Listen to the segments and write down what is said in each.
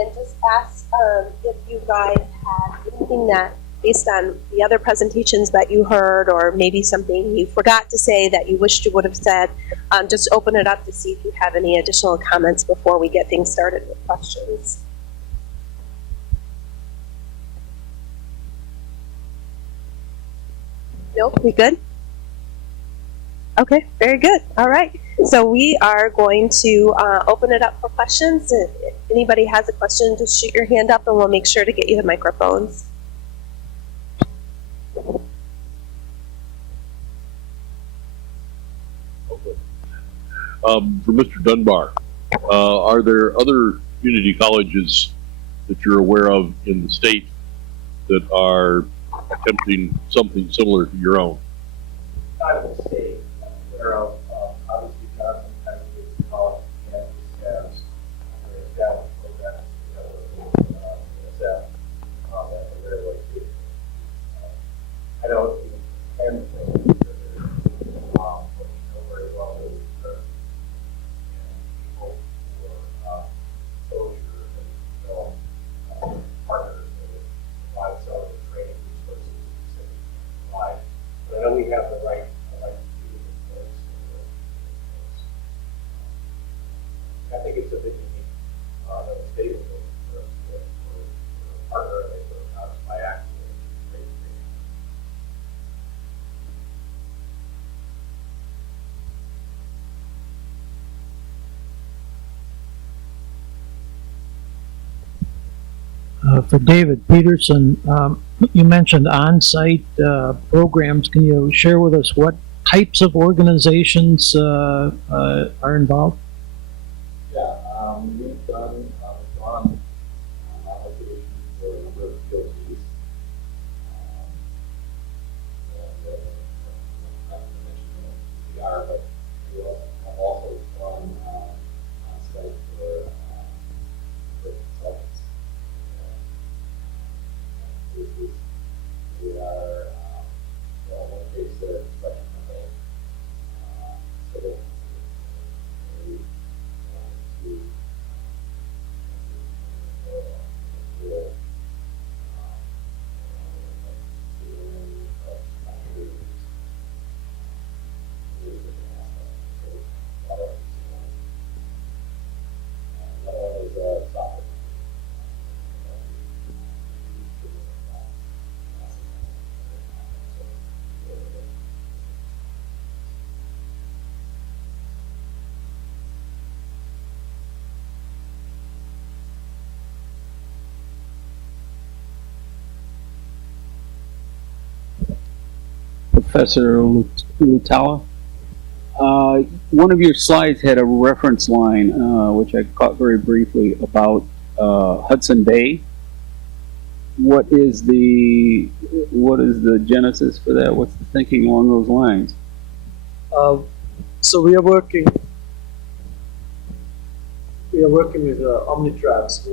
and just ask if you guys had anything that, based on the other presentations that you heard, or maybe something you forgot to say that you wished you would have said, just open it up to see if you have any additional comments before we get things started with questions. Nope, we good? Okay, very good. All right. So we are going to open it up for questions. If anybody has a question, just shoot your hand up and we'll make sure to get you the microphones. Okay. For Mr. Dunbar, are there other community colleges that you're aware of in the state that are attempting something similar to your own? Not in the state, I'm aware of. Obviously, Johnson County College campus has very established programs together with USF that are very well suited. I don't even plan to think that they're what we know very well is and people who are exposure and develop partners that would provide some of the training resources that we provide. But I know we have the right to do it in place. I think it's a bit unique that the state will look for a partner and they put us by accident. For David Peterson, you mentioned on-site programs. Can you share with us what types of organizations are involved? Yeah, we've done applications for a number of POCs. Not to mention the PR, but we have also done on-site for consultants. We are, in one case, a construction company, civil, Professor Lutala. One of your slides had a reference line, which I caught very briefly, about Hudson Bay. What is the genesis for that? What's the thinking along those lines? So we are working with Omnitracks, who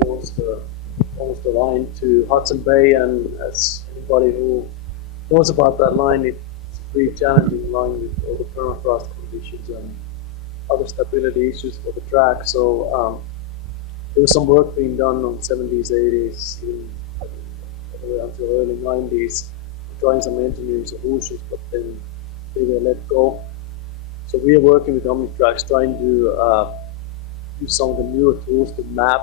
owns the line to Hudson Bay, and as anybody who knows about that line, it's a pretty challenging line with all the permafrost conditions and other stability issues for the track. So there was some work being done on 70s, 80s, even all the way until early 90s, trying some engineering solutions, but then they were let go. So we are working with Omnitracks, trying to use some of the newer tools to map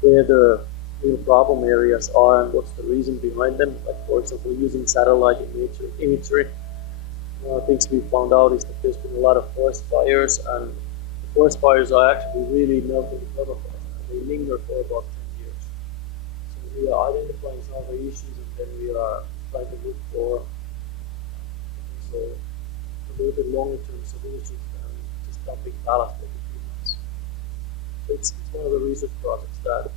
where the real problem areas are and what's the reason behind them. Like, for example, using satellite imagery. Things we found out is that there's been a lot of forest fires, and the forest fires are actually really melting the permafrost, and they linger for about 10 years. So we are identifying some of the issues, and then we are trying to look for a little bit longer term solutions than just dumping ballast every few months. It's one of the research projects that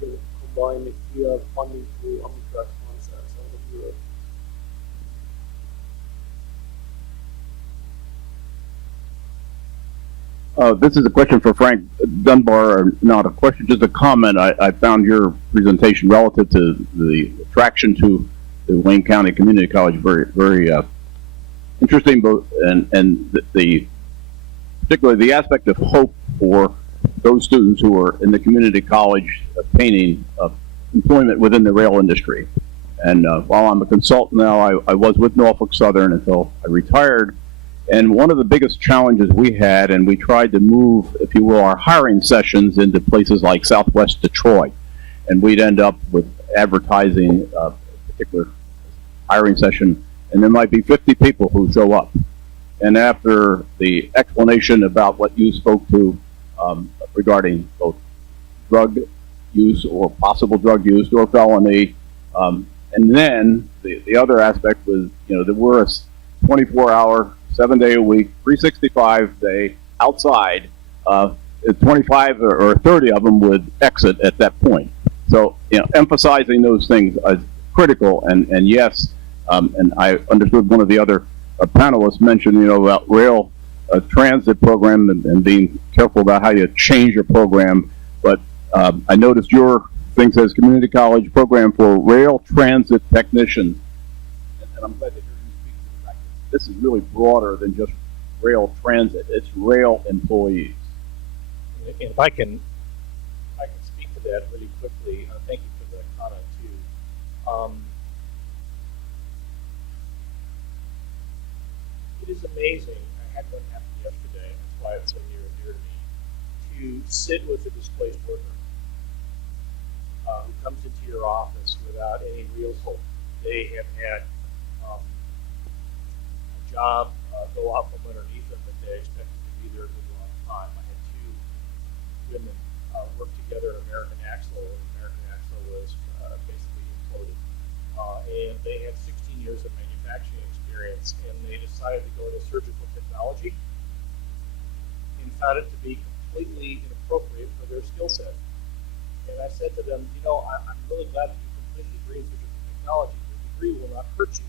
we will combine if we are funding through Omnitrack funds and some of Europe. This is a question for Frank Dunbar, or not a question, just a comment. I found your presentation relative to the attraction to the Wayne County Community College very, very interesting, and the particularly the aspect of hope for those students who are in the community college obtaining employment within the rail industry. And while I'm a consultant now, I was with Norfolk Southern until I retired. And one of the biggest challenges we had, and we tried to move, if you will, our hiring sessions into places like Southwest Detroit. And we'd end up with advertising a particular hiring session, and there might be 50 people who show up. And after the explanation about what you spoke to regarding both drug use or possible drug use or felony, and then the other aspect was, that we're a 24-hour, 7-day a week, 365-day outside. 25 or 30 of them would exit at that point. So, emphasizing those things is critical. And yes, and I understood one of the other panelists mentioned, about rail transit program and being careful about how you change your program. But I noticed your thing says community college program for rail transit technicians. And I'm glad to hear you speak to the fact that this is really broader than just rail transit. It's rail employees. And if I can speak to that really quickly, thank you for the comment too. It is amazing. I had one happen yesterday, and that's why it's so near and dear to me, to sit with a displaced worker who comes into your office without any real hope. They have had a job go out from underneath them that they expected to be there a good long time. I had two women work together at American Axle, and American Axle was basically imploded. And they had 16 years of manufacturing experience, and they decided to go into surgical technology and found it to be completely inappropriate for their skill set. And I said to them, I'm really glad that you completely agree in surgical technology. The degree will not hurt you.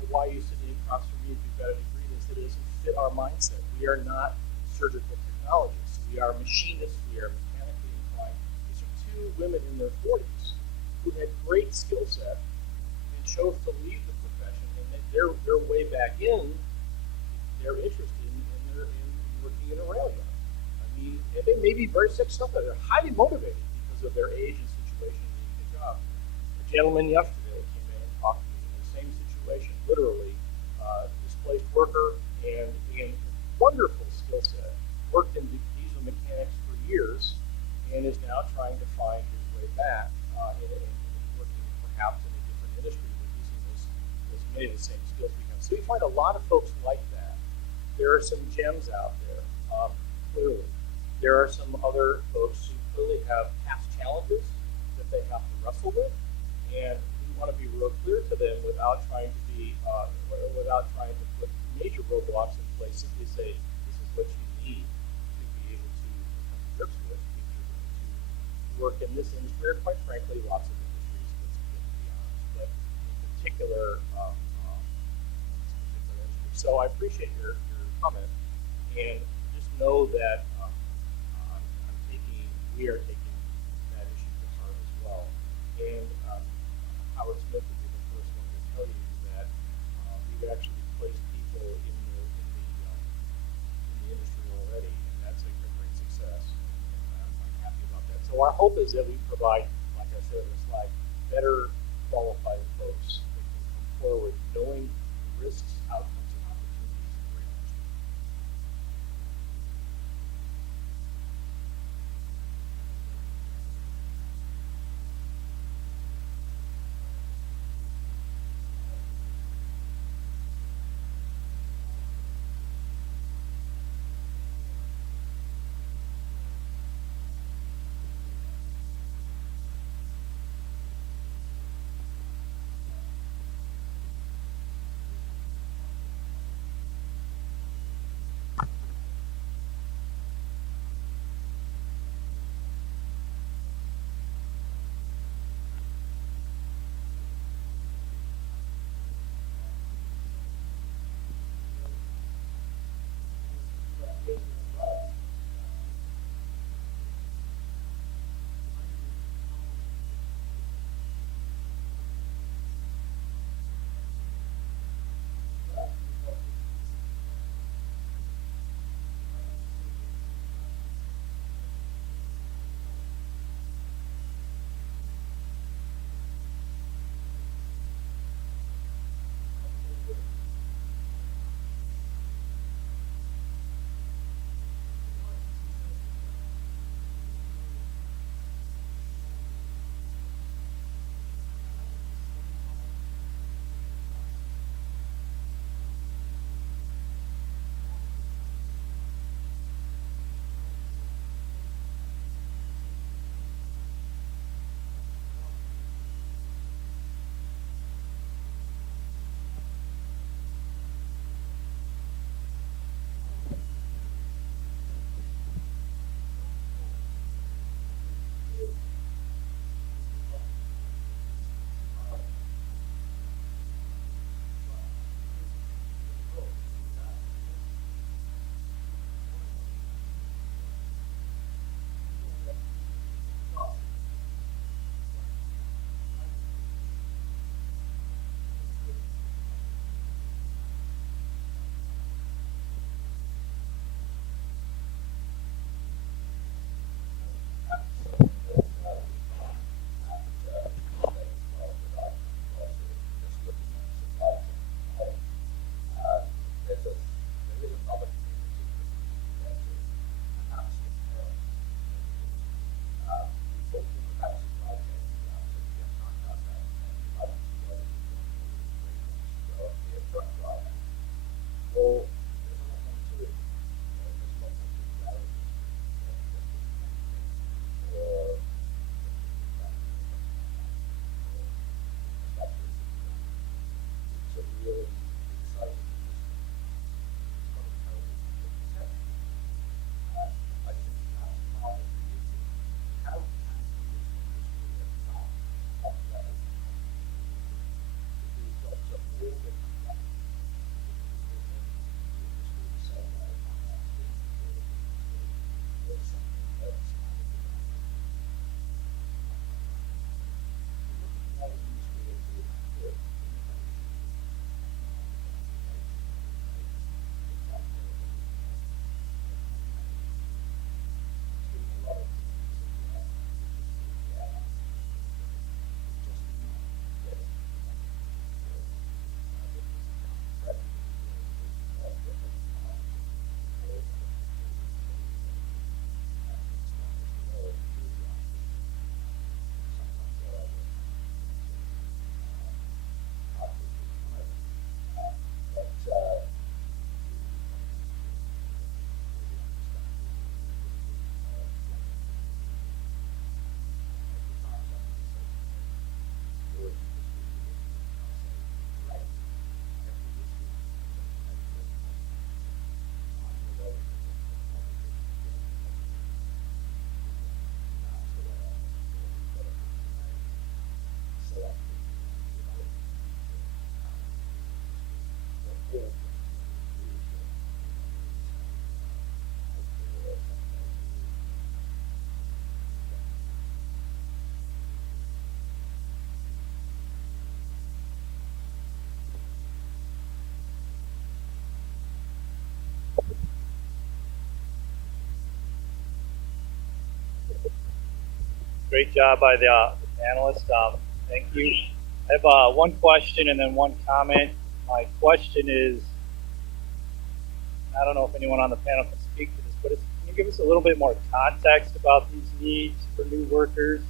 But why are you sitting across from me if you've got a degree that doesn't fit our mindset? We are not surgical technologists. We are machinists. We are mechanically inclined. These are two women in their 40s who had great skill set and chose to leave the profession. And their way back in, they're interested in working in a rail yard. And they may be very successful. They're highly motivated because of their age and situation in the job. A gentleman yesterday came in and talked to me in the same situation, literally, displaced worker and wonderful skill set, worked in diesel mechanics for years, and is now trying to find his way back and working perhaps in a different industry, but using many of the same skills we have. So we find a lot of folks like that. There are some gems out there, clearly. There are some other folks who clearly have past challenges that they have to wrestle with, and we want to be real clear to them without trying to put major roadblocks in place. Simply say, this is what you need to be able to come to grips with if you're going to work in this industry, or quite frankly, lots of industries, let's be honest, but in particular, industry. So I appreciate your comment, and just know that we are taking that issue to heart as well. And Howard Smith would be the first one to tell you that we've actually placed people in the industry already, and that's a great success. And I'm happy about that. So our hope is that we provide, like I said in the slide, better qualified folks that can come forward knowing risks, outcomes, and opportunities in the rail industry. Great job by the panelists. Thank you. I have one question and then one comment. My question is, I don't know if anyone on the panel can speak to this, but can you give us a little bit more context about these needs for new workers?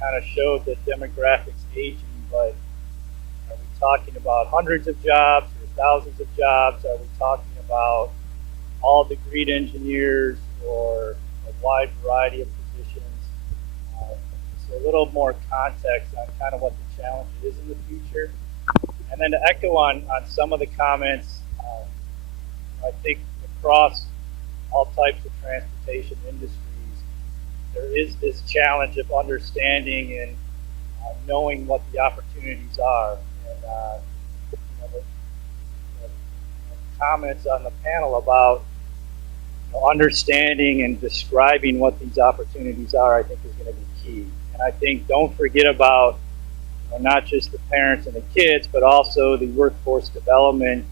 Kind of showed the demographics aging, but are we talking about hundreds of jobs or thousands of jobs? Are we talking about all degreed engineers or a wide variety of positions? So a little more context on kind of what the challenge is in the future. And then to echo on some of the comments, I think across all types of transportation industries, there is this challenge of understanding and knowing what the opportunities are. And the comments on the panel about understanding and describing what these opportunities are, I think is going to be key. And I think don't forget about not just the parents and the kids, but also the workforce development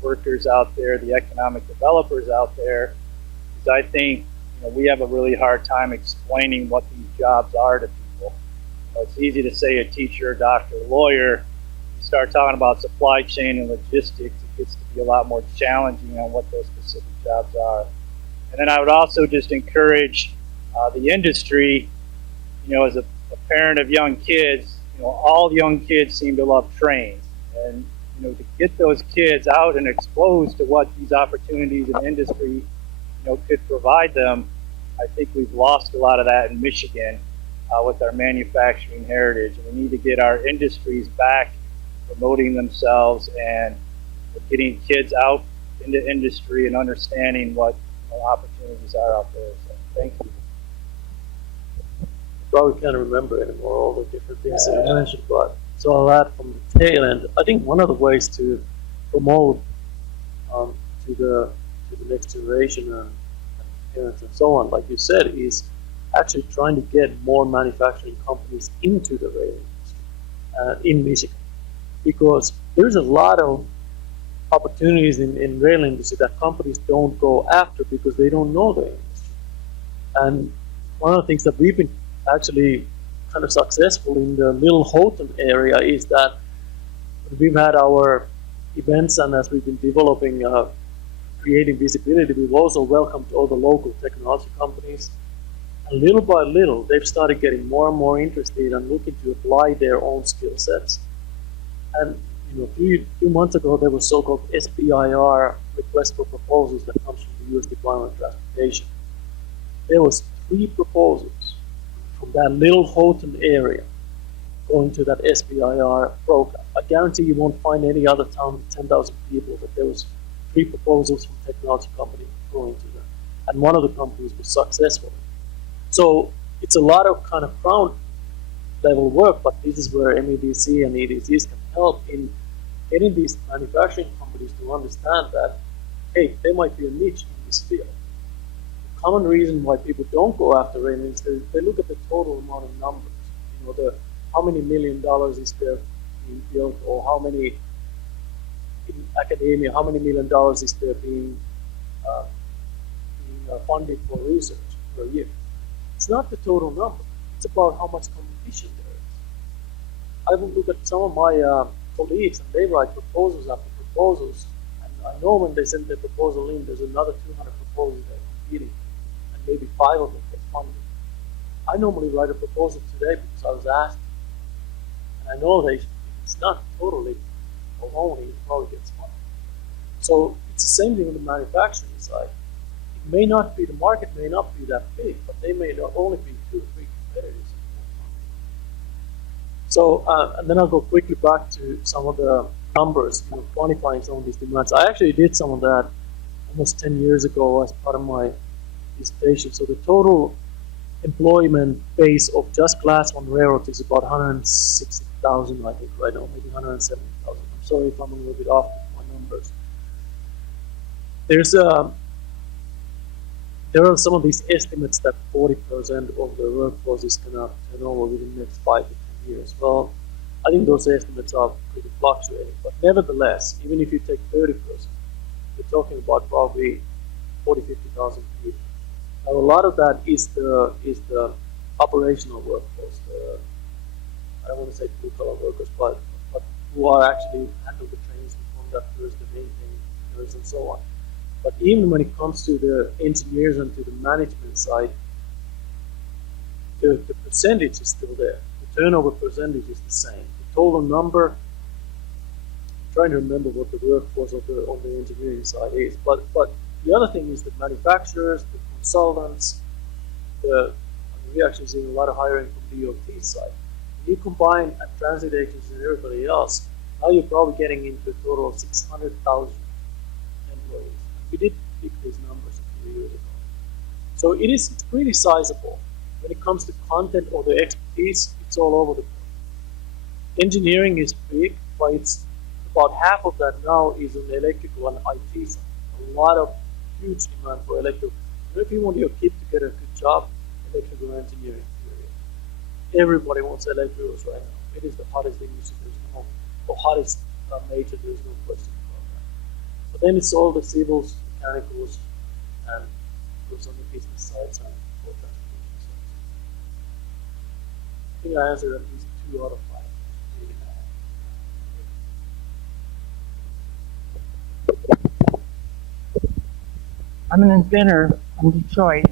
workers out there, the economic developers out there. Because I think we have a really hard time explaining what these jobs are to people. It's easy to say a teacher, a doctor, a lawyer. You start talking about supply chain and logistics, it gets to be a lot more challenging on what those specific jobs are. And then I would also just encourage the industry, as a parent of young kids, all young kids seem to love trains. And, to get those kids out and exposed to what these opportunities in industry, could provide them, I think we've lost a lot of that in Michigan with our manufacturing heritage. And we need to get our industries back promoting themselves and getting kids out into industry and understanding what opportunities are out there. So thank you. Probably can't remember anymore all the different things that you mentioned, but so I'll add from the tail end. I think one of the ways to promote to the next generation and parents and so on, like you said, is actually trying to get more manufacturing companies into the rail industry in Michigan, because there's a lot of opportunities in rail industry that companies don't go after because they don't know the industry. And one of the things that we've been actually kind of successful in the Little Houghton area is that we've had our events, and as we've been developing, creating visibility, we've also welcomed all the local technology companies. And little by little, they've started getting more and more interested and looking to apply their own skill sets. And a few months ago, there was so-called SBIR, request for proposals, that comes from the U.S. Department of Transportation. There was 3 proposals from that Little Houghton area going to that SBIR program. I guarantee you won't find any other town, 10,000 people, but there was 3 proposals from technology companies going to that. And one of the companies was successful. So it's a lot of kind of ground level work, but this is where MEDC and EDCs can help in getting these manufacturing companies to understand that, hey, there might be a niche in this field. The common reason why people don't go after rail is they look at the total amount of numbers. How many $1 million is there being built, or how many in academia, how many $1 million is there being funded for research per year. It's not the total number. It's about how much competition there is. I will look at some of my colleagues, and they write proposals after proposals, and I know when they send their proposal in, there's another 200 proposals they're competing, and maybe 5 of them get funded. I normally write a proposal today because I was asked, and I know it's not totally only, it probably gets funded. So it's the same thing on the manufacturing side. It may not be, the market may not be that big, but they may only be 2 or 3 competitors. So, and then I'll go quickly back to some of the numbers, quantifying some of these demands. I actually did some of that almost 10 years ago as part of my dissertation. So the total employment base of just Class 1 railroads is about 160,000, I think, right now, maybe 170,000. I'm sorry if I'm a little bit off with my numbers. There are some of these estimates that 40% of the workforce is going to turn over within the next 5 to 10 years. Well, I think those estimates are pretty fluctuating. But nevertheless, even if you take 30%, you're talking about probably 40,000 to 50,000 people. Now, a lot of that is the operational workforce. I don't want to say blue collar workers, but who are actually handle the trains, the conductors, the maintainers, and so on. But even when it comes to the engineers and to the management side, the percentage is still there. The turnover percentage is the same. The total number, I'm trying to remember what the workforce on the engineering side is. But the other thing is the manufacturers, the consultants, we actually seeing a lot of hiring from the DOT side. When you combine transit agencies and everybody else, now you're probably getting into a total of 600,000 employees. We did pick these numbers a few years ago. So it's pretty sizable. When it comes to content or the expertise, it's all over the place. Engineering is big, but it's about half of that now is on the electrical and IT side. A lot of huge demand for electrical. If you want your kid to get a good job, electrical engineering period. Everybody wants electricals right now. It is the hottest industry. The hottest major. There's no question about that. But then it's all the civils, mechanicals, and those on the business sides and for transportation sides. I think I answered at least 2 out of 5. I'm an inventor from Detroit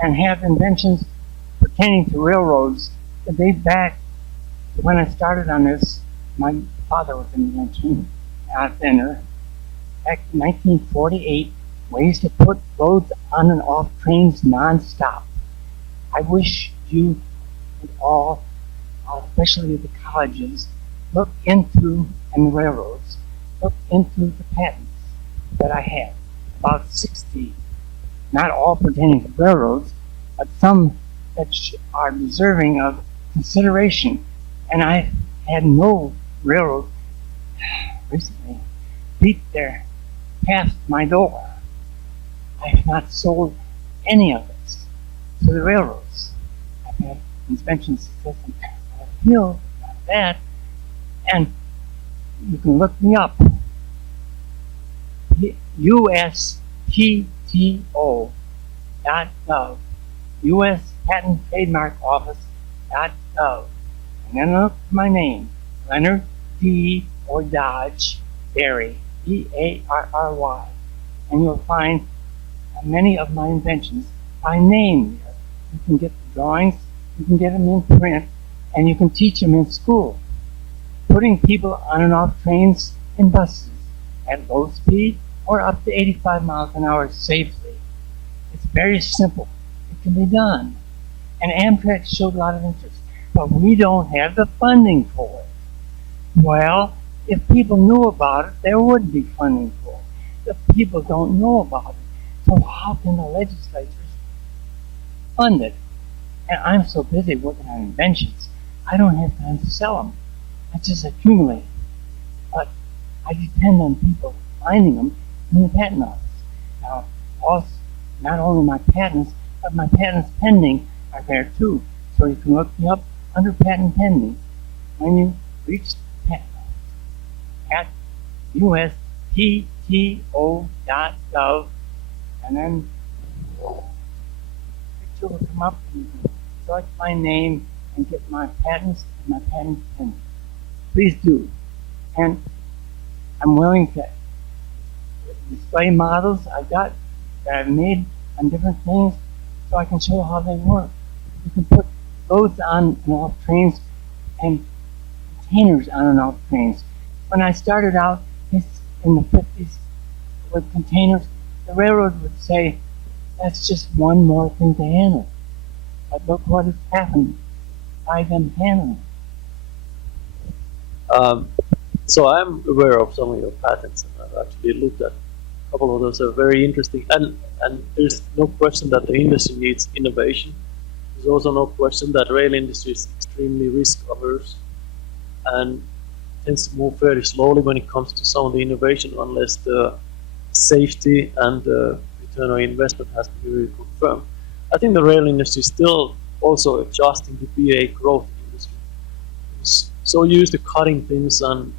and have inventions pertaining to railroads that date back to when I started on this. My father was an inventor, back in 1948, ways to put loads on and off trains nonstop. I wish you would all, especially the colleges, look into, and the railroads, look into the patents that I have. About 60, not all pertaining to railroads, but some that are deserving of consideration. And I had no railroad recently beat their past my door. I have not sold any of it to the railroads. I've had inspection success in the field, not that. And you can look me up. USPTO.gov, U.S. Patent Trademark Office.gov, and then look for my name, Leonard D. or Dodge Barry, B-A-R-R-Y, and you'll find many of my inventions by name there. You can get the drawings, you can get them in print, and you can teach them in school. Putting people on and off trains and buses at low speed or up to 85 miles an hour safely. It's very simple. It can be done. And Amtrak showed a lot of interest, but we don't have the funding for it. Well, if people knew about it, there would be funding for it. If people don't know about it, so how can the legislatures fund it? And I'm so busy working on inventions, I don't have time to sell them. I just accumulate. But I depend on people finding them in the patent office. Now, also, not only my patents, but my patents pending are there too. So you can look me up under patent pending when you reach the patent office at USPTO.gov, and then a picture will come up and you can select my name and get my patents and my patent pending. Please do. And I'm willing to display models I've got that I've made on different things so I can show how they work. You can put loads on and off trains and containers on and off trains. When I started out in the 50s with containers, the railroad would say, that's just one more thing to handle. But look what has happened by them handling it. So I'm aware of some of your patents, and I've actually looked at a couple of those. Are very interesting, and there's no question that the industry needs innovation. There's also no question that rail industry is extremely risk averse and tends to move very slowly when it comes to some of the innovation, unless the safety and the return on investment has to be really confirmed. I think the rail industry is still also adjusting to be a growth industry. It's so used to cutting things and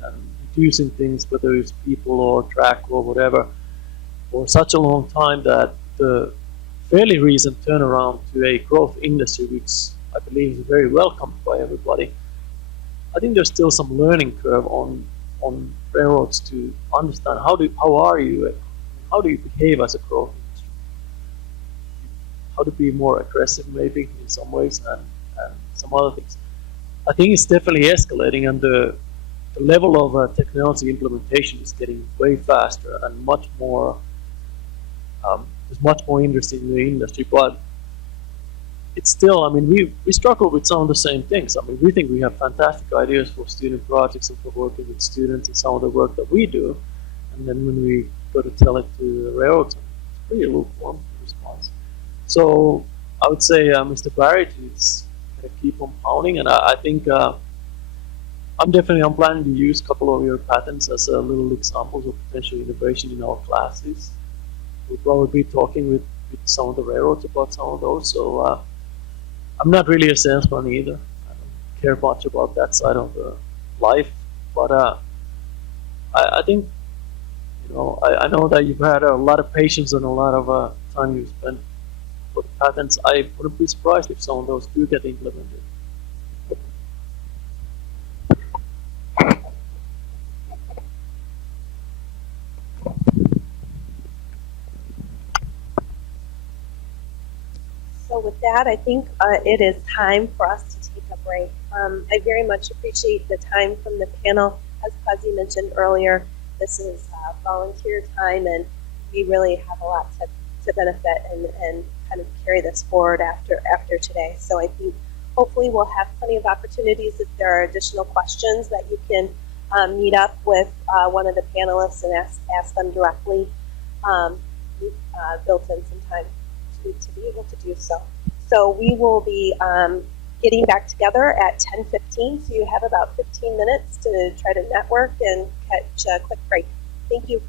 reducing things, whether it's people or track or whatever, for such a long time that the fairly recent turnaround to a growth industry, which I believe is very welcomed by everybody. I think there's still some learning curve on railroads to understand how do you behave as a growth industry, how to be more aggressive maybe in some ways and some other things. I think it's definitely escalating, and the level of technology implementation is getting way faster and much more. There's much more interest in the industry, but it's still, I mean, we struggle with some of the same things. I mean, we think we have fantastic ideas for student projects and for working with students and some of the work that we do. And then when we go to tell it to the railroads, it's pretty lukewarm response. So I would say, Mr. Barrett, is kind of keep on pounding. And I think I'm planning to use a couple of your patents as little examples of potential innovation in our classes. We'll probably be talking with some of the railroads about some of those. So I'm not really a salesman either. I don't care much about that side of life. But I think, you know, I know that you've had a lot of patience and a lot of time you've spent for the patents. I wouldn't be surprised if some of those do get implemented. So with that, I think it is time for us to take a break. I very much appreciate the time from the panel. As Kazi mentioned earlier, this is volunteer time, and we really have a lot to benefit and kind of carry this forward after today. So I think hopefully we'll have plenty of opportunities if there are additional questions that you can meet up with one of the panelists and ask them directly. We've built in some time to be able to do so. So we will be getting back together at 10:15. So you have about 15 minutes to try to network and catch a quick break. Thank you.